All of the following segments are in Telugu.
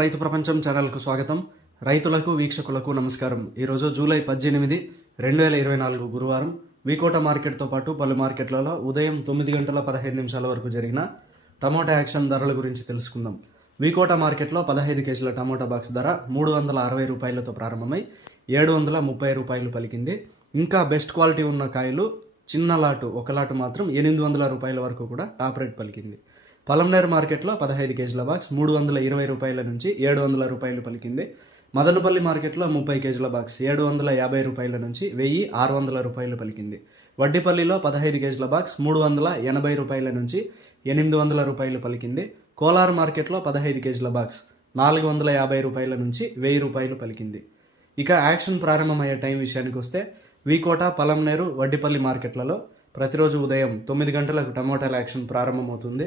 రైతు ప్రపంచం ఛానల్కు స్వాగతం. రైతులకు వీక్షకులకు నమస్కారం. ఈరోజు జూలై పద్దెనిమిది రెండు వేల ఇరవై నాలుగు గురువారం వికోట మార్కెట్తో పాటు పలు మార్కెట్లలో ఉదయం తొమ్మిది గంటల పదహైదు నిమిషాల వరకు జరిగిన టమోటా యాక్షన్ ధరల గురించి తెలుసుకుందాం. వికోట మార్కెట్లో పదహైదు కేజీల టమోటా బాక్స్ ధర మూడు వందల అరవై రూపాయలతో ప్రారంభమై ఏడు వందల ముప్పై రూపాయలు పలికింది. ఇంకా బెస్ట్ క్వాలిటీ ఉన్న కాయలు చిన్న లాటు ఒక లాటు మాత్రం ఎనిమిది వందల రూపాయల వరకు కూడా టాప్ రేట్ పలికింది. పలంనేరు మార్కెట్లో పదహైదు కేజీల బాక్స్ మూడు వందల ఇరవై రూపాయల నుంచి ఏడు వందల రూపాయలు పలికింది. మదనపల్లి మార్కెట్లో ముప్పై కేజీల బాక్స్ ఏడు వందల యాభై రూపాయల నుంచి వెయ్యి ఆరు వందల రూపాయలు పలికింది. వడ్డిపల్లిలో పదహైదు కేజీల బాక్స్ మూడు వందల ఎనభై రూపాయల నుంచి ఎనిమిది వందల రూపాయలు పలికింది. కోలార్ మార్కెట్లో పదహైదు కేజీల బాక్స్ నాలుగు వందల యాభై రూపాయల నుంచి వెయ్యి రూపాయలు పలికింది. ఇక యాక్షన్ ప్రారంభమయ్యే టైం విషయానికి వస్తే వీకోట పలంనేరు వడ్డిపల్లి మార్కెట్లలో ప్రతిరోజు ఉదయం తొమ్మిది గంటలకు టమోటాల యాక్షన్ ప్రారంభమవుతుంది.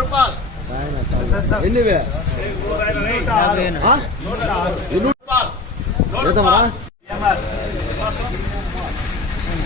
రూపాయలు ఎన్ని నూట రూపాయలు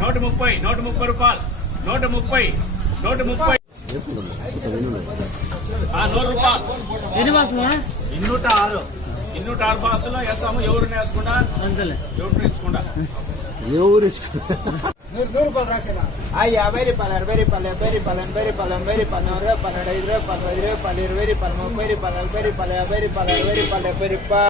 నూట ముప్పై నూట ముప్పై రూపాయలు. నూట ముప్పై నూట ముప్పై. నూరు రూపాయలు. ఎన్ని బాసులా ఇన్నూట ఆరు ఇన్నూట ఆరు బాసులో వేస్తాము. ఎవరిని వేసుకుంటా అంతలే. ఎవరిని ఎవరు ఇచ్చుకో- ఆ యాభై రూపాయలు అరవై రూపాయలు డెబ్బై రూపాయలు ఎనభై రూపాయలు ఎనభై రూపాయలు నూరు రూపాయలు పన్నెండు ఐదు రూపాయలు పది రూపాయలు ఇరవై రూపాయలు ముప్పై రూపాయలు నలభై రూపాయలు యాభై రూపాయలు అరవై రూపాయలు డెబ్బై రూపాయలు.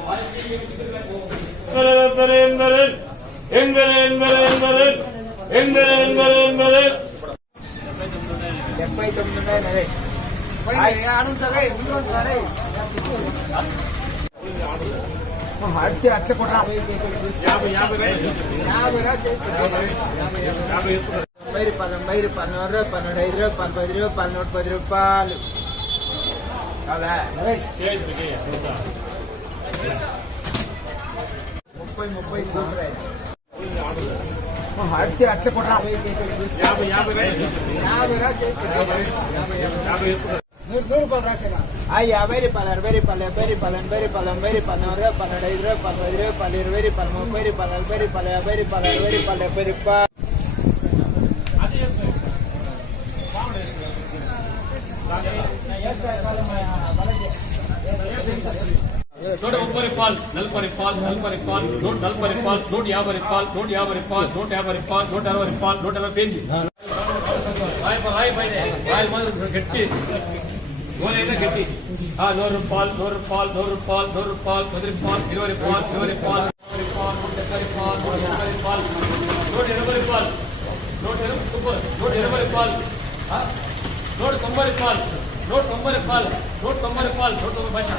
ఆ? ఎన్ని యాభై అరవై యాభై అరవై డెబ్బై తొమ్మిది ఉన్నాయి ఆనంద్ సరే ముందు సరే అడితే అట్లా కూడా యాభై యాభై యాభై రాసి తొంభై రూపాయలు తొంభై రూపాయలు నూరు రూపాయలు పన్నెండు ఐదు రూపాయలు పది రూపాయలు నూట పది రూపాయలు అలా ముప్పై ముప్పై దూసరాయి అడితే అట్లా కూడా యాభై యాభై యాభై రాసి నూరు నూరు రూపాయలు రాసేనా ఆ యాభై రూపాయలు అరవై రూపాయలు డెబ్బై రూపాయలు ఎనభై రూపాయలు ఎనభై రూపాయలు నూరు రూపాయలు పన్నెండు ఐదు రూపాయలు పది రూపాయలు ఇరవై రూపాయలు ముప్పై రూపాయలు నలభై రూపాయలు యాభై రూపాయలు అరవై రూపాయలు డెబ్బై రూపాయలు నూట ముప్పై రూపాయలు నలభై రూపాయలు నలభై రూపాయలు నూట నలభై రూపాయలు నూట యాభై రూపాయలు నూట యాభై రూపాయలు నూట యాభై రూపాయలు నూట అరవై రూపాయలు నూట అరవై పేజీ రాయి రాయి పైన రాయల మాదిరి గట్టి గోలైనా గట్టి ఆ నూరు రూపాయలు నూరు రూపాయలు నూరు రూపాయలు నూరు రూపాయలు పది రూపాయలు ఇరవై రూపాయలు ఇరవై రూపాయలు ముప్పై రూపాయలు రూపాయలు నూట తొంభై రూపాయలు నూట తొంభై భాష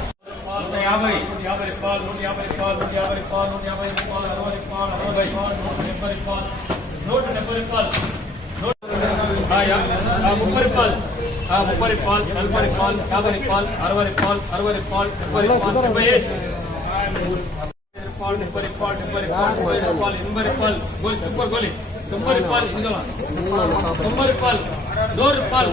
నూట యాభై నూట యాభై రూపాయలు నూట యాభై రూపాయలు నూట యాభై రూపాయలు నూట యాభై రూపాయలు అరవై రూపాయలు అరవై రూపాయలు నూట డెబ్బై రూపాయలు నూట డెబ్బై రూపాయలు ఆ యా- ఆ ముప్పై రూపాయలు ఆ ముప్పై రూపాయలు నలభై రూపాయలు యాభై రూపాయలు అరవై రూపాయలు అరవై రూపాయలు డెబ్బై రూపాయలు డెబ్బై వేసి రూపాయలు డెబ్బై రూపాయలు డెబ్బై రూపాయలు ముప్పై రూపాయలు ఎనభై రూపాయలు గోలి సూపర్ గోలి తొంభై రూపాయలు ఇందులో తొంభై రూపాయలు నూరు రూపాయలు